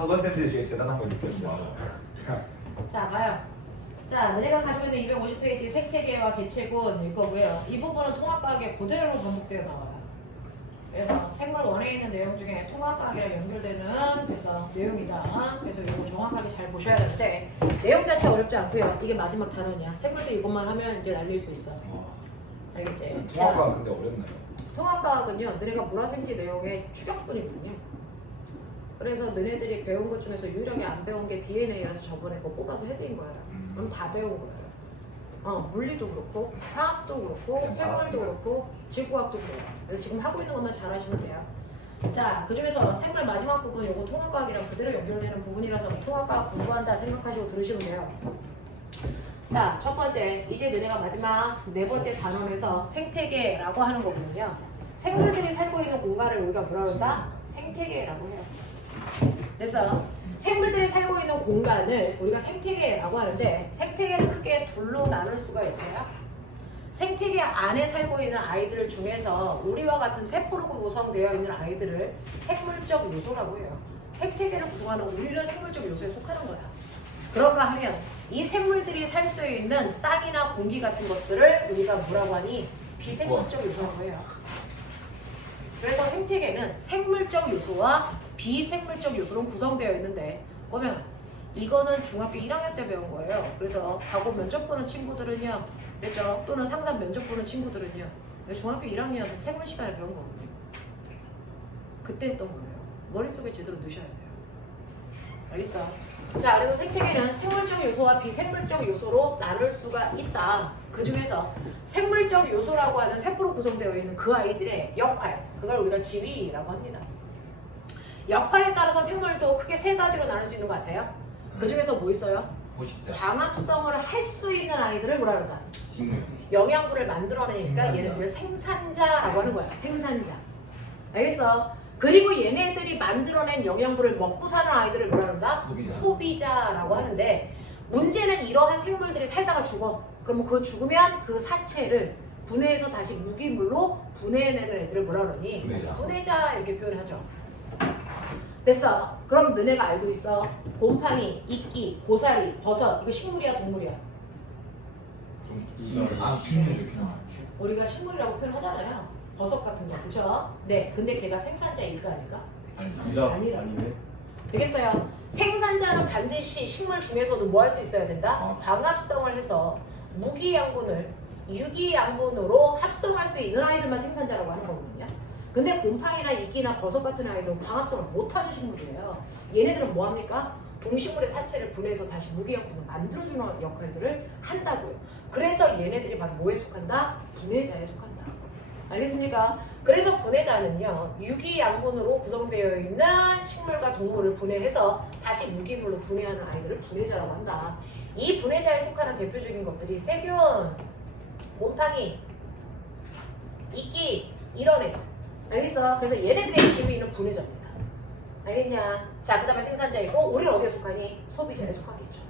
학원 쌤들이 되게 대단한 걸 느꼈어요. 자, 봐요. 자, 너네가 가지고 있는 250페이지 생태계와 개체군 이거고요. 이 부분은 통합과학에 그대로 반복되어 나와요. 그래서 생물 원에 있는 내용 중에 통합과학이랑 연결되는 그래서 내용이다. 그래서 이거 정확하게 잘 보셔야 되는데 내용 자체 어렵지 않고요. 이게 마지막 단원이야. 생물도 이것만 하면 이제 날릴 수 있어. 알겠지? 자, 통합과 근데 어렵나요? 통합과학은요, 너네가 물화생지 내용의 추격분이거든요. 그래서 너네들이 배운 것 중에서 유일하게 안 배운 게 DNA라서 저번에 그거 뽑아서 해드린 거야. 음. 그럼 다 배운 거예요. 어, 물리도 그렇고, 화학도 그렇고, 생물도. 그렇고, 지구학도 그렇고. 그래서 지금 하고 있는 것만 잘 하시면 돼요. 자, 그 중에서 생물 마지막 부분, 요거 통합과학이랑 그대로 연결되는 부분이라서 통합과학 공부한다 생각하시고 들으시면 돼요. 자, 첫 번째, 이제 너네가 마지막 네 번째 단원에서 생태계라고 하는 거거든요. 생물들이 살고 있는 공간을 우리가 뭐라 그런다? 생태계라고 해요. 그래서 생물들이 살고 있는 공간을 우리가 생태계라고 하는데 생태계를 크게 둘로 나눌 수가 있어요. 생태계 안에 살고 있는 아이들 중에서 우리와 같은 세포로 구성되어 있는 아이들을 생물적 요소라고 해요. 생태계를 구성하는 우리는 생물적 요소에 속하는 거야. 그런가 하면 이 생물들이 살 수 있는 땅이나 공기 같은 것들을 우리가 뭐라고 하니 비생물적 요소라고 해요. 그래서 생태계는 생물적 요소와 비생물적 요소로 구성되어 있는데 그러면 이거는 중학교 1학년 때 배운 거예요. 그래서 과거 면접 보는 친구들은요, 됐죠? 또는 상담 면접 보는 친구들은요, 중학교 1학년 생물 시간에 배운 거거든요. 그때 했던 거예요. 머릿속에 제대로 넣으셔야 돼요. 알겠어? 자, 그래서 생태계는 생물적 요소와 비생물적 요소로 나눌 수가 있다. 그 중에서 생물적 요소라고 하는 세포로 구성되어 있는 그 아이들의 역할, 그걸 우리가 지위라고 합니다. 역할에 따라서 생물도 크게 세 가지로 나눌 수 있는 거 아세요? 그 중에서 뭐 있어요? 광합성을 할 수 있는 아이들을 뭐라? 식물. 영양분을 만들어내니까. 얘네들을 생산자라고 하는 거야. 생산자. 알겠어? 그리고 얘네들이 만들어낸 영양분을 먹고 사는 아이들을 뭐라 그런다? 소비자. 소비자 라고 하는데 문제는 이러한 생물들이 살다가 죽어. 그러면 그 죽으면 그 사체를 분해해서 다시 무기물로 분해해내는 애들을 뭐라 그러니? 분해자. 분해자 이렇게 표현하죠. 됐어. 그럼 너네가 알고 있어. 곰팡이, 이끼, 고사리, 버섯 이거 식물이야 동물이야? 좀 아. 우리가 식물이라고 표현하잖아요. 버섯 같은 거, 그렇죠? 네, 근데 걔가 생산자일까 아닐까? 아니, 아니라. 되겠어요. 생산자는 반드시 식물 중에서도 뭐 할 수 있어야 된다? 아. 광합성을 해서 무기 양분을 유기 양분으로 합성할 수 있는 아이들만 생산자라고 하는 거거든요. 근데 곰팡이나 이끼나 버섯 같은 아이들은 광합성을 못하는 식물이에요. 얘네들은 뭐 합니까? 동식물의 사체를 분해해서 다시 무기 양분을 만들어주는 역할들을 한다고요. 그래서 얘네들이 바로 뭐에 속한다? 분해자에 속한다. 알겠습니까? 그래서 분해자는요 유기 양분으로 구성되어 있는 식물과 동물을 분해해서 다시 무기물로 분해하는 아이들을 분해자라고 한다. 이 분해자에 속하는 대표적인 것들이 세균, 곰팡이, 이끼 이런 애. 알겠어? 그래서 얘네들의 지위는 분해자입니다. 알겠냐? 자, 그 다음에 생산자이고 우리는 어디에 속하니? 소비자에 속하겠죠.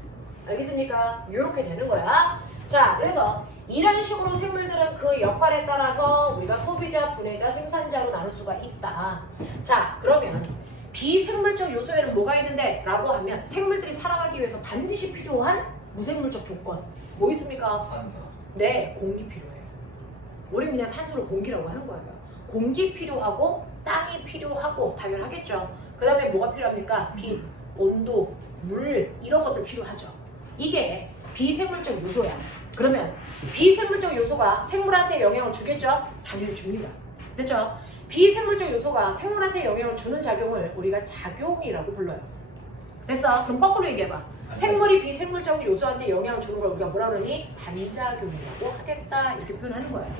알겠습니까? 이렇게 되는 거야. 자, 그래서 이런 식으로 생물들은 그 역할에 따라서 우리가 소비자, 분해자, 생산자로 나눌 수가 있다. 자, 그러면 비생물적 요소에는 뭐가 있는데? 라고 하면 생물들이 살아가기 위해서 반드시 필요한 무생물적 조건. 뭐 있습니까? 산사. 네, 공기 필요해요. 우리 그냥 산소를 공기라고 하는 거예요. 공기 필요하고 땅이 필요하고 당연하겠죠. 그 다음에 뭐가 필요합니까? 빛, 온도, 물 이런 것들 필요하죠. 이게 비생물적 요소야. 그러면 비생물적 요소가 생물한테 영향을 주겠죠? 당연히 줍니다. 됐죠? 비생물적 요소가 생물한테 영향을 주는 작용을 우리가 작용이라고 불러요. 됐어? 그럼 거꾸로 얘기해봐. 생물이 비생물적 요소한테 영향을 주는 걸 우리가 뭐라 그러니? 반작용이라고 하겠다 이렇게 표현하는 거예요.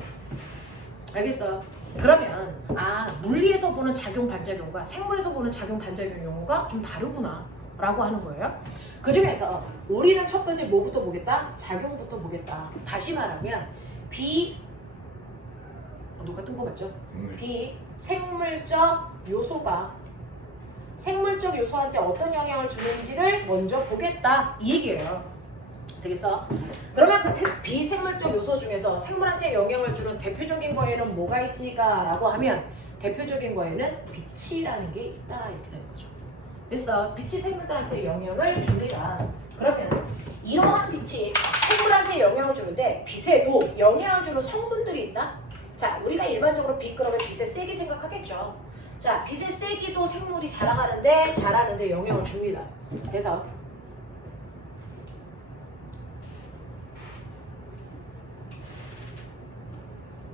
알겠어? 그러면 아 물리에서 보는 작용 반작용과 생물에서 보는 작용 반작용 용어가 좀 다르구나 라고 하는 거예요. 그 중에서 우리는 첫 번째 뭐부터 보겠다? 작용부터 보겠다. 다시 말하면 비 어, 녹화 뜬거 맞죠? 동물. 비생물적 요소가 생물적 요소한테 어떤 영향을 주는지를 먼저 보겠다 이 얘기예요. 되겠어? 그러면 그 비- 비생물적 요소 중에서 생물한테 영향을 주는 대표적인 거에는 뭐가 있습니까? 라고 하면 대표적인 거에는 빛이라는 게 있다 이렇게 되는 거죠. 됐어. 빛이 생물들한테 영향을 줍니다. 그러면 이러한 빛이 생물한테 영향을 주는데 빛에도 영향을 주는 성분들이 있다. 자, 우리가 일반적으로 빛 그러면 빛의 세기 생각하겠죠. 자, 빛의 세기도 생물이 자라가는데 자라는데 영향을 줍니다. 그래서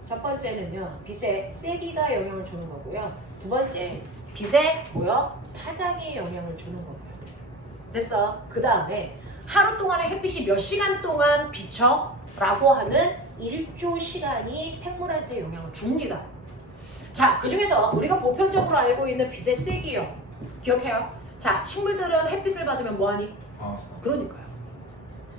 첫 번째는요, 빛의 세기가 영향을 주는 거고요. 두 번째, 빛의 뭐요? 파장이 영향을 주는 거고요. 됐어. 그 다음에 하루 동안에 햇빛이 몇 시간 동안 비쳐? 라고 하는 일조 시간이 생물한테 영향을 줍니다. 자, 그 중에서 우리가 보편적으로 알고 있는 빛의 세기요. 기억해요? 자, 식물들은 햇빛을 받으면 뭐하니? 아, 그러니까요.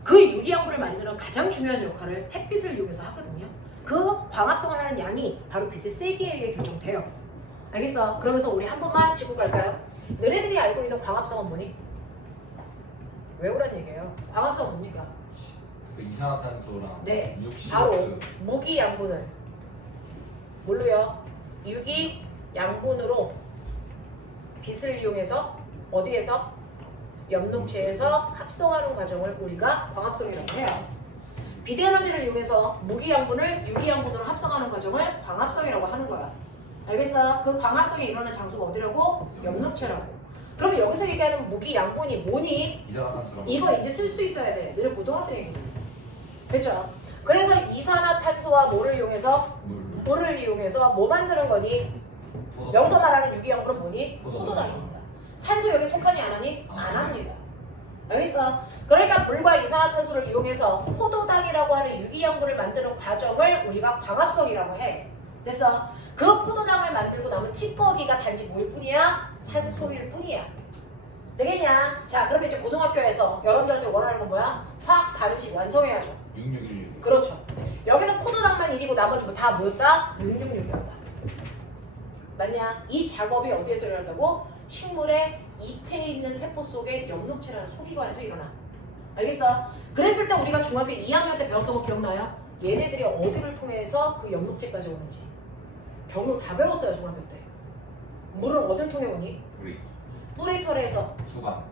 그 유기양분을 만드는 가장 중요한 역할을 햇빛을 이용해서 하거든요. 그 광합성을 하는 양이 바로 빛의 세기에 의해 결정돼요. 알겠어? 그러면서 우리 한 번만 짚고 갈까요? 너네들이 알고 있는 광합성은 뭐니? 외우란 얘기예요. 광합성은 뭡니까? 그 이산화탄소랑 네, 육시 바로 무기 양분을 뭘로요? 유기 양분으로 빛을 이용해서 어디에서? 엽록체에서 합성하는 과정을 우리가 광합성이라고 해요. 비대에너지를 이용해서 무기양분을 유기양분으로 합성하는 과정을 광합성이라고 하는 거야. 알겠어? 그 광합성이 일어나는 장소가 어디라고? 엽록체라고. 그러면 여기서 얘기하는 무기 양분이 뭐니? 이산화탄소랑 이거 이제 쓸 수 있어야 돼. 너네 고등학생이거든. 그렇죠? 그래서 이산화탄소와 뭐를 이용해서 물 뭐를 이용해서 뭐 만드는 거니? 여기서 말하는 유기양분은 뭐니? 포도당. 포도당입니다. 산소 여기 속하니 안 하니? 안 합니다. 알겠어? 그러니까 물과 이산화탄소를 이용해서 포도당이라고 하는 유기양분을 만드는 과정을 우리가 광합성이라고 해. 됐어? 그 포도당을 만들고 남은 찌꺼기가 단지 뭐일 뿐이야? 산소일 뿐이야. 되겠냐? 자, 그러면 이제 고등학교에서 여러분들한테 원하는 건 뭐야? 화학 반응식 완성해야죠. 6616 그렇죠. 여기서 포도당만 1이고 나머지 뭐다 뭐였다? 666이었다. 맞냐? 이 작업이 어디에서 일어난다고? 식물의 잎에 있는 세포 속의 엽록체라는 소기관에서 일어나. 알겠어? 그랬을 때 우리가 중학교 2학년 때 배웠던 거 기억나요? 얘네들이 어디를 통해서 그 엽록체까지 오는지. 경로 다 배웠어요, 중학교 때. 물은 어디를 통해 오니? 우리 뿌리 털에서. 수반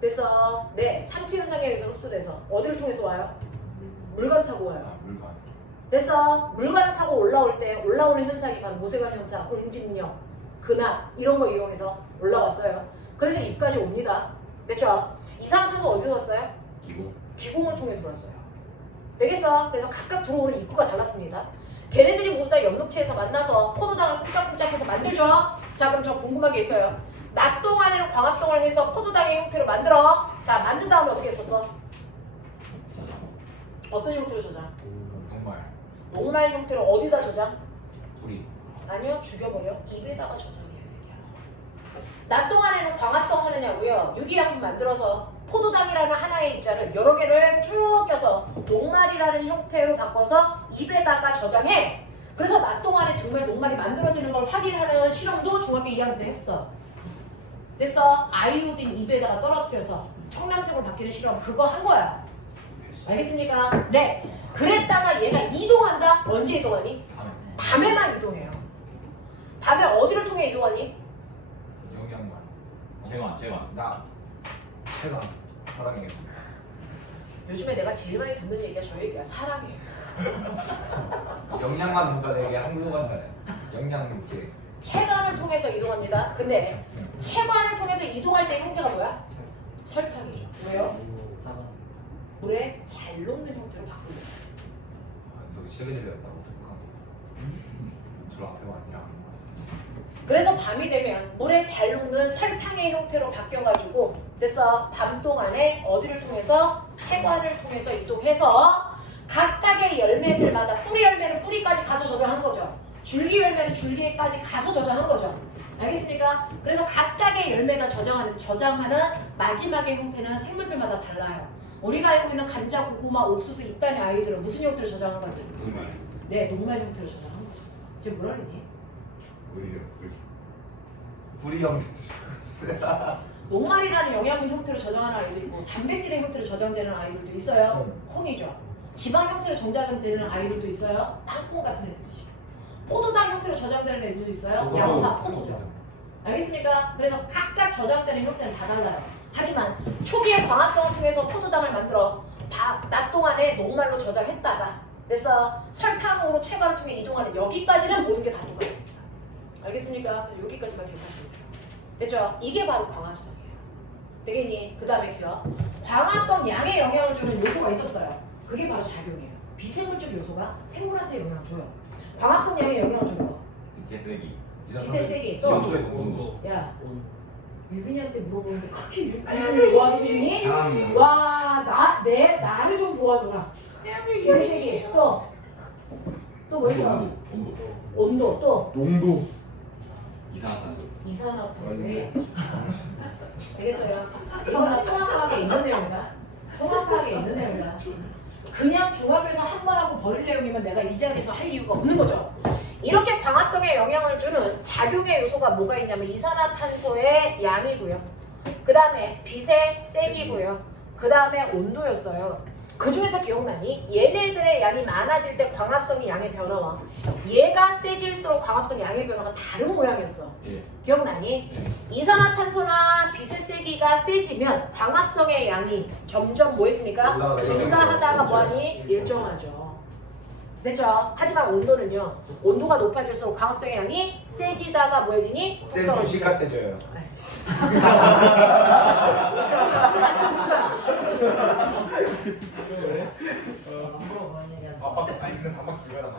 됐어. 네, 상투 현상에 의해서 흡수돼서. 어디를 통해서 와요? 물건 타고 와요. 아, 물관 그래서 물건을 타고 올라올 때 올라오는 현상이 바로 모세관 현상, 응집력, 근압 이런 거 이용해서 올라왔어요. 그래서 입까지 옵니다. 됐죠? 이산화탄소 어디서 왔어요? 기고 귀공을 통해 들어왔어요. 되겠어? 그래서 각각 들어오는 입구가 달랐습니다. 걔네들이 모두 다 엽록체에서 만나서 포도당을 꿀짝꿀짝해서 만들죠? 자 그럼 저 궁금한 게 있어요. 낮 동안에는 광합성을 해서 포도당의 형태로 만들어. 자 만든 다음에 어떻게 했었어? 어떤 형태로 저장? 정말 녹말 형태로 어디다 저장? 불이 아니요 죽여버려 입에다가 저장해야 새끼야 낮 동안에는 광합성 하느냐고요 유기양분 만들어서 포도당이라는 하나의 입자를 여러 개를 쭉 껴서 녹말이라는 형태로 바꿔서 입에다가 저장해 그래서 낮 동안에 정말 녹말이 만들어지는 걸 확인하는 실험도 중학교 2학년 때 했어 됐어 아이오딘 입에다가 떨어뜨려서 청량색으로 바뀌는 실험 그거 한 거야 알겠습니까? 네 그랬다가 얘가 이동한다 언제 이동하니? 밤에 밤에만 이동해요. 밤에 어디를 통해 이동하니? 영양관 재관 재관 나 최강 사랑해 요즘에 내가 제일 많이 듣는 얘기가 저 얘기야. 사랑해. 영양만 본다는 게 한국어잖아요 영양 이렇게 체관을 통해서 이동합니다. 근데 체관을 통해서 이동할 때 형태가 뭐야? 설탕이죠. 왜요? 물에 잘 녹는 형태로 바꿉니다. 아, 저기 실례드렸다고 독한 저 앞에가 아니라 그래서 밤이 되면 물에 잘 녹는 설탕의 형태로 바뀌어가지고 됐어. 밤 동안에 어디를 통해서 체관을 통해서 이동해서 각각의 열매들마다 뿌리 열매는 뿌리까지 가서 저장한 거죠. 줄기 열매는 줄기까지 가서 저장한 거죠. 알겠습니까? 그래서 각각의 열매가 저장하는 저장하는 마지막의 형태는 생물들마다 달라요. 우리가 알고 있는 감자, 고구마, 옥수수 이딴의 아이들은 무슨 형태로 저장한 거 같아요? 정말 네, 녹말 형태로 저장한 거죠. 지금 뭐라 그러니? 우리 불 불이 형 녹말이라는 영양분 형태로 저장하는 아이도 있고 단백질의 형태로 저장되는 아이들도 있어요. 콩이죠. 지방 형태로 저장되는 아이들도 있어요. 땅콩 같은 애들이죠. 포도당 형태로 저장되는 애들도 있어요. 양파, 포도죠. 알겠습니까? 그래서 각각 저장되는 형태는 다 달라요. 하지만 초기의 광합성을 통해서 포도당을 만들어 바- 낮 동안에 녹말로 저장했다가 그래서 설탕으로 체과를 통해 이동하는 여기까지는 모든 게 다 똑같습니다. 알겠습니까? 여기까지만 기억하시면 돼요. 됐죠? 이게 바로 광합성이에요. 되겠니? 그 다음에 기억. 광합성 양에 영향을 주는 요소가 있었어요. 그게 바로 작용이에요. 비생물적 요소가 생물한테 영향을 줘요. 광합성 양에 영향을 주는 거. 이제 세기. 빛의 세기. 또. 온도. 야, 유빈이한테 물어보는데 그렇게 유빈이를 도와주니? 향. 와, 나, 내, 나를 좀 도와줘라. 빛의 세기. 또. 또 뭐 있어? 온도. 온도. 온도. 또. 농도 이산화탄소. 이산화탄소에 되겠어요? 이거는 통합하게 있는 내용이다. 통합하게 있는 내용이다. 그냥 중학교에서 한 번 하고 버릴 내용이면 내가 이 자리에서 할 이유가 없는 거죠. 이렇게 광합성에 영향을 주는 작용의 요소가 뭐가 있냐면 이산화탄소의 양이고요. 그 다음에 빛의 세기고요. 그 다음에 온도였어요. 그 중에서 기억나니? 얘네들의 양이 많아질 때 광합성이 양의 변화와 얘가 세질수록 광합성 양의 변화가 다른 모양이었어. 예. 기억나니? 네. 이산화탄소나 빛의 세기가 세지면 광합성의 양이 점점 뭐 해집니까? 올라가게 증가하다가. 뭐하니? 일정하죠. 됐죠? 하지만 온도는요. 온도가 높아질수록 광합성의 양이 세지다가 뭐해지니? 훅쌤 떨어지죠. 주식 같아져요. 반박 아니 근데 반박 불가다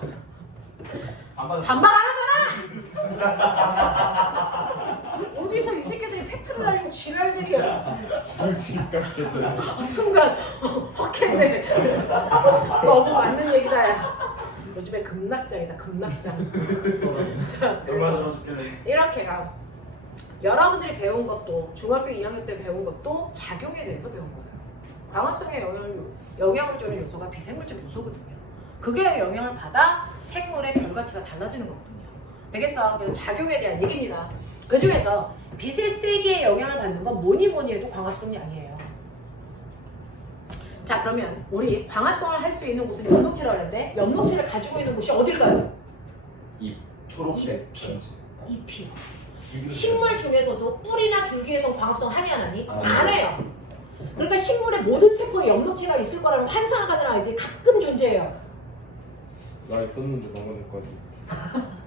반박 반박 안 하잖아! 어디서 이 새끼들이 팩트를 달리고 지랄들이야. 심각해져요 순간 헉했네. 너무 맞는 얘기다 야. 요즘에 급락장이다 급락장. 자, 얼마나 이렇게 가. 여러분들이 배운 것도 중학교 2학년 때 배운 것도 작용에 대해서 배운 거예요. 광합성에 영향을, 영향을 주는 요소가 비생물적 요소거든요. 그게 영향을 받아 생물의 결과치가 달라지는 거거든요. 되겠어? 그래서 작용에 대한 얘기입니다. 그 중에서 빛의 세기에 영향을 받는 건 뭐니 뭐니 해도 광합성 양이에요. 자 그러면 우리 광합성을 할 수 있는 곳은 엽록체라고 하는데 엽록체를 가지고 있는 곳이 어딜까요? 이 초록색 잎. 전체. 잎이. 식물 중에서도 뿌리나 줄기에서 광합성 하니 안 하니? 안안 해요. 식물의 모든 세포에 엽록체가 있을 거라는 환상을 가는 아이들이 가끔 존재해요. 나 있었는데 방금 전까지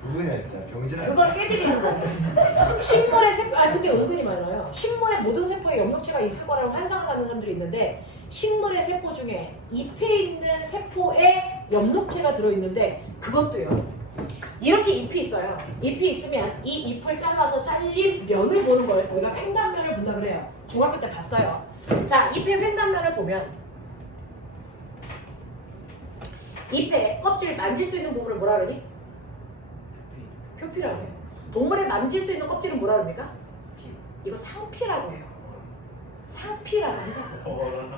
부분이야 진짜 병진아. 그걸 깨드리는 거예요. 식물의 세포, 아니 근데 은근히 많아요. 식물의 모든 세포에 엽록체가 있을 거라는 환상을 갖는 사람들이 있는데 식물의 세포 중에 잎에 있는 세포에 엽록체가 들어있는데 그것도요. 이렇게 잎이 있어요. 잎이 있으면 이 잎을 잘라서 잘린 면을 보는 거예요. 우리가 횡단면을 본다 그래요. 중학교 때 봤어요. 자, 잎의 횡단면을 보면 잎의 껍질 만질 수 있는 부분을 뭐라 그러니? 표피라고 해요. 동물의 만질 수 있는 껍질은 뭐라 그럽니까? 이거 상피라고 해요. 상피라고 한다고.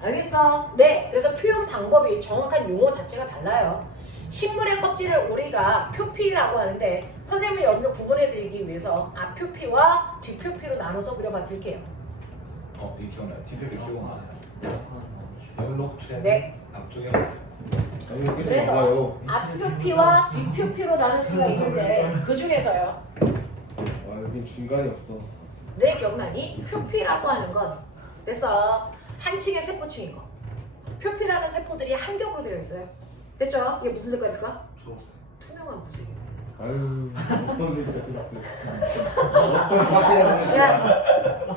알겠어? 네. 그래서 표현 방법이 정확한 용어 자체가 달라요. 식물의 껍질을 우리가 표피라고 하는데 선생님이 여러분들 구분해드리기 위해서 앞표피와 뒷표피로 나눠서 그려봐 드릴게요. 어 이거 기억나요. 뒤편이 기억나. 엽록체. 네. 앞쪽에 그래서 나가요 앞표피와 뒷표피로 나눌 수가 있는데 그 중에서요. 아 여긴 중간이 없어 내 기억나니? 표피라고 하는 건 그래서 한 층의 세포층인 거. 표피라는 세포들이 한 겹으로 되어 있어요. 됐죠? 이게 무슨 색깔일까? 초록색. 투명한 무색이에요. 아유 어떤 얘기가 들었어요 어떤 뭐라고 할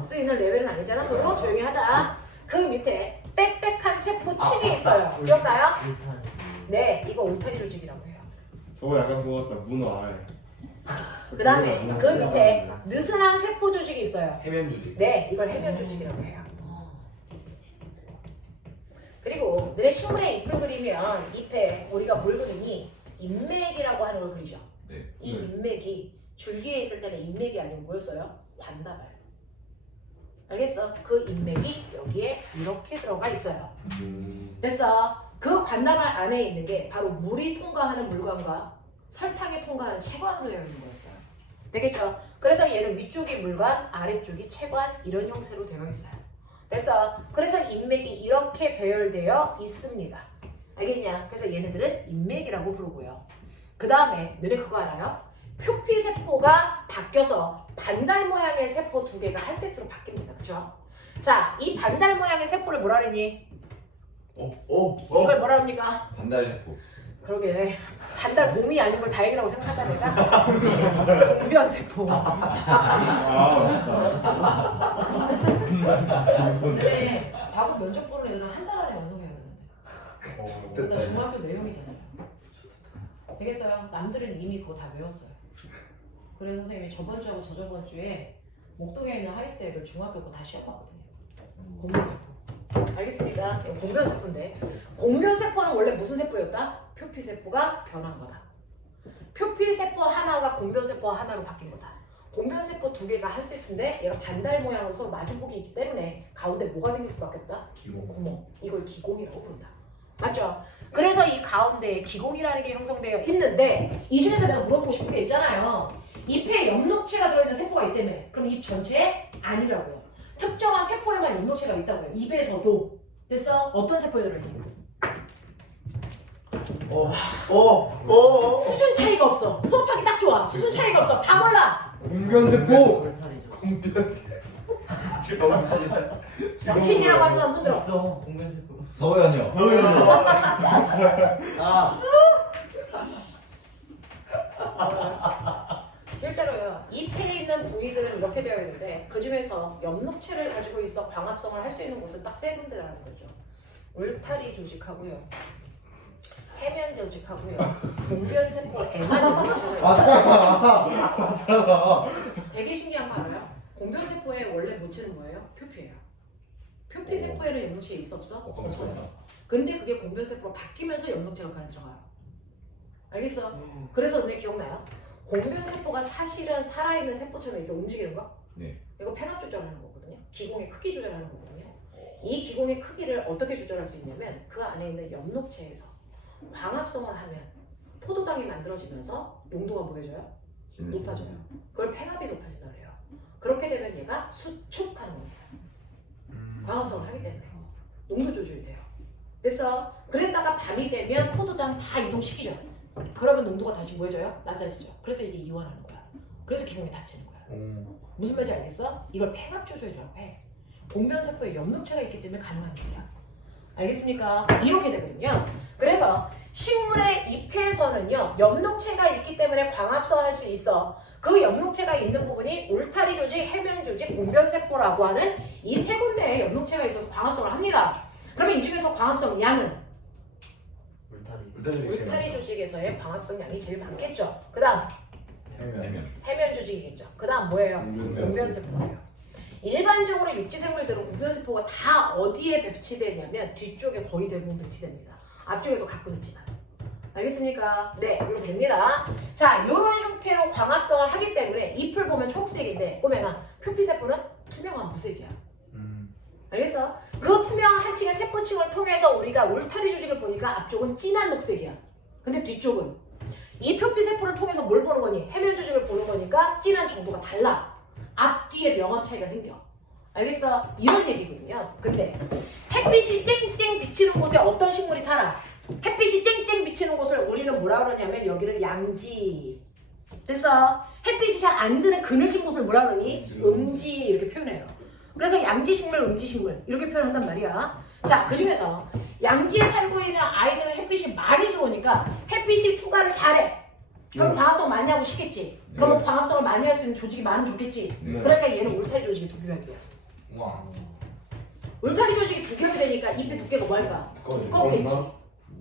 수 있는 레벨은 아니잖아. 서로 조용히 하자. 그 밑에 빽빽한 세포 층이 있어요. 기억나요? 네, 이거 울타리 조직이라고 해요. 저거 약간 그거 같다 문어 알 그 다음에 그 밑에 느슨한 세포 조직이 있어요. 해면 조직. 네, 이걸 해면 조직이라고 해요. 그리고 너네 식물의 잎을 그리면 잎에 우리가 뭘 그리니 인맥이라고 하는 걸 그리죠. 네. 이 네. 인맥이 줄기에 있을 때는 인맥이 아니고 뭐였어요? 관다발. 알겠어? 그 인맥이 여기에 이렇게 들어가 있어요. 음, 됐어? 그 관다발 안에 있는 게 바로 물이 통과하는 물관과 설탕이 통과하는 체관으로 되어 있는 거였어요. 되겠죠? 그래서 얘는 위쪽이 물관, 아래쪽이 체관 이런 형태로 되어 있어요. 됐어? 그래서 인맥이 이렇게 배열되어 있습니다. 알겠냐? 그래서 얘네들은 인맥이라고 부르고요. 그 다음에 너네 그거 알아요? 표피 세포가 바뀌어서 반달 모양의 세포 두 개가 한 세트로 바뀝니다. 그쵸? 자, 이 반달 모양의 세포를 뭐라 그러니? 오, 오, 이걸 뭐라 합니까? 반달 세포. 그러게 반달 몸이 아닌 걸 다행이라고 생각한다 내가 공변 세포 아. 근데 과거 면접 보는 애들은 한 달 안에 완성해야 되는데 그거 다 중학교 내용이잖아요 되겠어요? 남들은 이미 그거 다 외웠어요 그래서 선생님이 저번 주하고 저저번 주에 목동에 있는 하이스트 애들 중학교 거 다 시험봤거든요 공변 세포 알겠습니까? 이거 공변 세포인데 공변 세포는 원래 무슨 세포였다? 표피 세포가 변한 거다 표피 세포 하나가 공변 세포 하나로 바뀐 거다 공변 세포 두 개가 한 세트인데 얘가 반달 모양으로 서로 마주보기 있기 때문에 가운데 뭐가 생길 수밖에 없다? 기공. 구멍 이걸 기공이라고 부른다 맞죠? 그래서 이 가운데에 기공이라는 게 형성되어 있는데 이 중에서 내가 물어보고 싶은 게 있잖아요 잎에 엽록체가 들어있는 세포가 있다며 그럼 잎 전체에 아니라고요. 특정한 세포에만 엽록체가 있다고요. 입에서도. 됐어? 어떤 세포에 들어있니? 오, 오, 오. 수준 차이가 없어. 수업하기 딱 좋아. 수준 차이가 없어. 다 몰라. 공변세포. 영신이라고 하는 사람 손들어. 있어. 공변세포. 서우현이요. 아 실제로요 잎에 있는 부위들은 이렇게 되어 있는데 그 중에서 엽록체를 가지고 있어 광합성을 할 수 있는 곳은 딱 세 군데라는 거죠 울타리 조직하고요 해면 조직하고요 공변 세포에만 엽록체가 있어요 맞잖아. 되게 신기한 거 알아요? 공변 세포의 원래 모체는 뭐예요? 표피예요 표피 세포에는 엽록체 있어 없어? 어, 없어요. 근데 그게 공변 세포로 바뀌면서 엽록체가 그 안에 들어가요 알겠어? 그래서 너네 기억나요? 공변 세포가 사실은 살아있는 세포처럼 이렇게 움직이는 거? 네. 이거 팽합 조절하는 거거든요. 기공의 크기 조절하는 거거든요. 이 기공의 크기를 어떻게 조절할 수 있냐면 그 안에 있는 엽록체에서 광합성을 하면 포도당이 만들어지면서 농도가 뭐해져요? 높아져요. 그걸 팽합이 높아진다 그래요. 그렇게 되면 얘가 수축하는 겁니다. 광합성을 하기 때문에 농도 조절이 돼요. 그래서 그랬다가 밤이 되면 포도당 다 이동시키죠. 그러면 농도가 다시 뭐해져요? 낮아지죠. 그래서 이게 이완하는 거야. 그래서 기공이 닫히는 거야. 무슨 말인지 알겠어? 이걸 팽합 조절이라고 해. 봉변 세포에 엽록체가 있기 때문에 가능한 거야. 알겠습니까? 이렇게 되거든요. 그래서 식물의 잎에서는요, 엽록체가 있기 때문에 광합성을 할수 있어. 그 엽록체가 있는 부분이 울타리 조직, 해면 조직, 봉변 세포라고 하는 이 세 군데에 엽록체가 있어서 광합성을 합니다. 그러면 이 중에서 광합성 양은 울타리 울타리 조직에서의 광합성 양이 제일 많겠죠. 그 다음 해면. 해면 조직이겠죠. 그 다음 뭐예요? 공변세포. 공변세포예요. 일반적으로 육지생물들은 공변세포가 다 어디에 배치되냐면 뒤쪽에 거의 대부분 배치됩니다. 앞쪽에도 가끔 있지만. 알겠습니까? 네, 이렇게 됩니다. 자, 이런 형태로 광합성을 하기 때문에 잎을 보면 초록색인데 꼬맹아, 표피세포는 투명한 무색이야. 알겠어? 그 투명한 한 층의 세포층을 통해서 우리가 울타리 조직을 보니까 앞쪽은 진한 녹색이야. 근데 뒤쪽은 이 표피 세포를 통해서 뭘 보는 거니? 해면 조직을 보는 거니까 진한 정도가 달라. 앞뒤에 명암 차이가 생겨. 알겠어? 이런 얘기거든요. 근데 햇빛이 쨍쨍 비치는 곳에 어떤 식물이 살아? 햇빛이 쨍쨍 비치는 곳을 우리는 뭐라 그러냐면 여기를 양지. 됐어? 햇빛이 잘 안 드는 그늘진 곳을 뭐라 그러니? 음지 이렇게 표현해요. 그래서 양지식물, 음지식물 이렇게 표현한단 말이야. 자, 그 중에서 양지에 살고 있는 아이들은 햇빛이 많이 들어오니까 햇빛이 투과를 잘해. 그럼 네. 광합성 많이 하고 싶겠지. 그러면 광합성을 많이 할 수 있는 조직이 많으면 좋겠지. 네. 그러니까 얘는 울타리 조직이 두 개가 돼요. 우와. 울타리 조직이 두 개가 되니까 잎의 두께가 뭐 할까? 두꺼워요. 꺾겠지.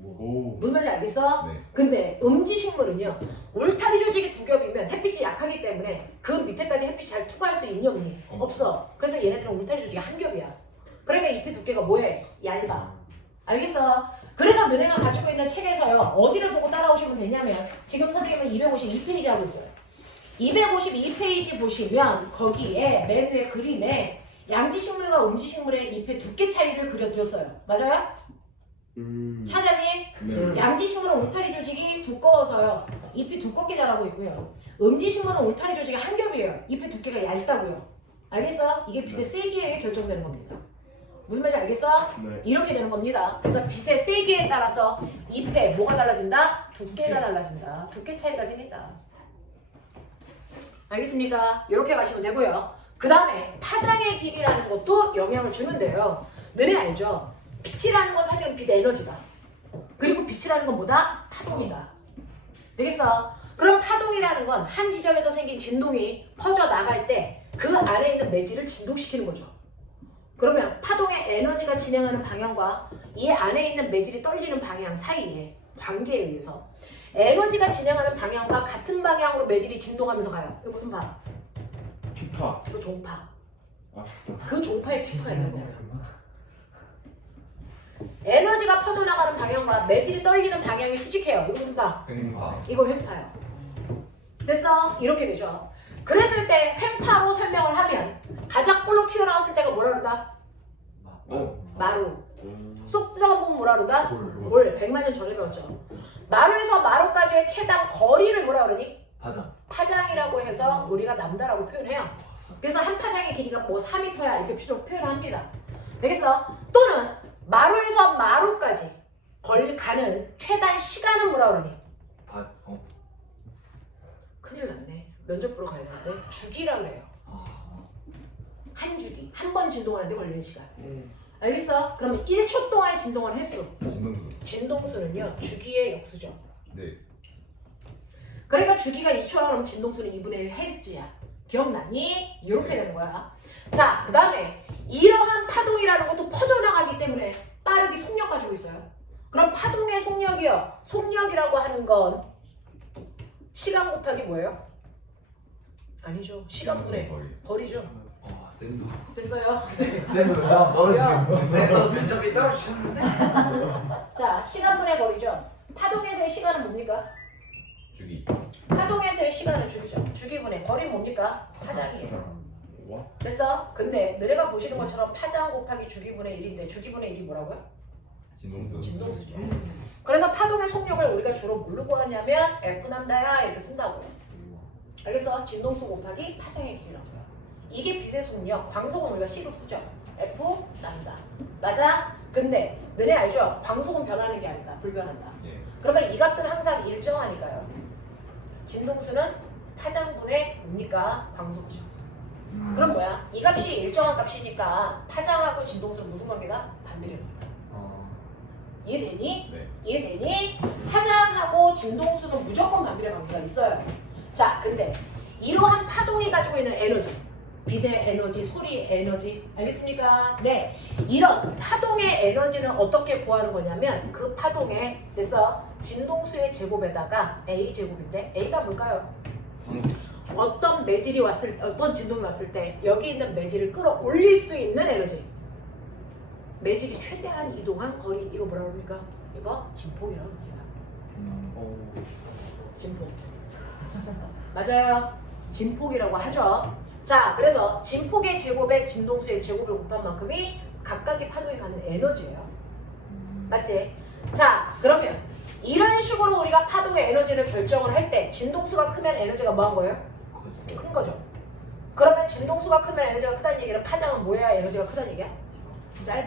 오. 무슨 말인지 알겠어? 네. 근데 음지식물은요 울타리 조직이 두 겹이면 햇빛이 약하기 때문에 그 밑에까지 햇빛이 잘 투과할 수 있냐 없니? 없죠. 없어 그래서 얘네들은 울타리 조직이 한 겹이야 그러니까 잎의 두께가 뭐해? 얇아 알겠어? 그래서 너네가 가지고 있는 책에서요 어디를 보고 따라오시면 되냐면 지금 선생님은 252페이지 하고 있어요 252페이지 보시면 거기에 맨 위에 그림에 양지식물과 음지식물의 잎의 두께 차이를 그려드렸어요 맞아요? 음. 찾았니? 네. 양지식물은 울타리 조직이 두꺼워서요. 잎이 두껍게 자라고 있고요. 음지식물은 울타리 조직이 한 겹이에요. 잎의 두께가 얇다고요. 알겠어? 이게 빛의 세기에 결정되는 겁니다. 무슨 말인지 알겠어? 네. 이렇게 되는 겁니다. 그래서 빛의 세기에 따라서 잎에 뭐가 달라진다? 두께가 달라진다. 두께 차이가 생긴다. 알겠습니까? 이렇게 가시면 되고요. 그 다음에 파장의 길이라는 것도 영향을 주는데요. 너네 알죠? 빛이라는 건 사실은 빛 에너지다. 그리고 빛이라는 건 뭐다? 파동이다. 되겠어? 그럼 파동이라는 건 한 지점에서 생긴 진동이 퍼져 나갈 때그 안에 있는 매질을 진동시키는 거죠. 그러면 파동의 에너지가 진행하는 방향과 이 안에 있는 매질이 떨리는 방향 사이에 관계에 의해서 에너지가 진행하는 방향과 같은 방향으로 매질이 진동하면서 가요. 이거 무슨 파? 피파. 그 종파. 아, 그 종파의 피파가 있는 거예요. 에너지가 퍼져나가는 방향과 매질이 떨리는 방향이 수직해요. 이거 무슨 파? 횡파. 이거 횡파요. 됐어? 이렇게 되죠. 그랬을 때 횡파로 설명을 하면 가작볼로 튀어나왔을 때가 뭐라 그러다? 어. 마루. 음. 쏙 들어가 보면 뭐라 그러다? 골. 골. 100만 년 전에 배웠죠. 마루에서 마루까지의 최단 거리를 뭐라 그러니? 파장. 파장이라고 해서 우리가 남다라고 표현해요. 그래서 한 파장의 길이가 뭐 4m야 이렇게 표현- 표현합니다. 되겠어? 또는 마루에서 마루까지 걸 가는 최단 시간은 뭐라 그러니? 파. 어. 큰일 났네. 면접 보러 가야 되는데 주기라 그래요. 아. 한 주기. 한 번 진동하는데 걸리는 시간. 음. 알겠어? 그러면 1초 동안에 진동한 횟수. 진동수. 진동수는요. 주기의 역수죠. 네. 그러니까 주기가 2초라 그러면 진동수는 2분의 1 헤르츠야. 기억나니? 이렇게 되는 거야. 자, 그 다음에 이러한 파동이라는 것도 퍼져나가기 때문에 빠르기 속력 가지고 있어요. 그럼 파동의 속력이요. 속력이라고 하는 건 시간 곱하기 뭐예요? 아니죠. 시간 분의 거리. 거리죠. 아, 샌드. 됐어요? 샌드 좀 떨어지고. 면접이 떨어지셨는데? 자, 시간 분의 거리죠. 파동에서의 시간은 뭡니까? 주기. 파동에서의 시간은 주기죠. 주기분의 거리 뭡니까? 파장이에요. 와. 됐어? 근데 너네가 보시는 것처럼 파장 곱하기 주기분의 1인데 주기분의 1이 뭐라고요? 진동수. 진동수죠. 그래서 파동의 속력을 우리가 주로 뭘로 구하냐면 F 남다야 이렇게 쓴다고. 알겠어? 진동수 곱하기 파장의 길이라고요. 이게 빛의 속력, 광속은 우리가 C로 쓰죠. F 남다. 맞아? 근데 너네 알죠? 광속은 변하는 게 아니다. 불변한다. 예. 그러면 이 값은 항상 일정하니까요. 진동수는 파장분의 뭡니까? 광속이죠. 음. 그럼 뭐야? 이 값이 일정한 값이니까 파장하고 진동수는 무슨 관계다? 반비례입니다. 아. 이해되니? 네. 이해되니? 파장하고 진동수는 무조건 반비례 관계가 있어요. 자, 근데 이러한 파동이 가지고 있는 에너지, 비대 에너지, 소리 에너지, 알겠습니까? 네. 이런 파동의 에너지는 어떻게 구하는 거냐면 그 파동에 됐어? 진동수의 제곱에다가 A 제곱인데 A가 뭘까요? 광수. 어떤 매질이 왔을 때, 어떤 진동이 왔을 때 여기 있는 매질을 끌어올릴 수 있는 에너지. 매질이 최대한 이동한 거리 이거 뭐라고 합니까? 이거 진폭이라고 합니다. 음. 어. 진폭. 맞아요. 진폭이라고 하죠. 자, 그래서 진폭의 제곱에 진동수의 제곱을 곱한 만큼이 각각의 파동이 가는 에너지예요. 맞지? 자, 그러면 이런 식으로 우리가 파동의 에너지를 결정을 할 때 진동수가 크면 에너지가 뭐한 거예요? 큰 거죠. 그러면 진동수가 크면 에너지가 크다는 얘기는 파장은 뭐야 에너지가 크다는 얘기야? 짧아.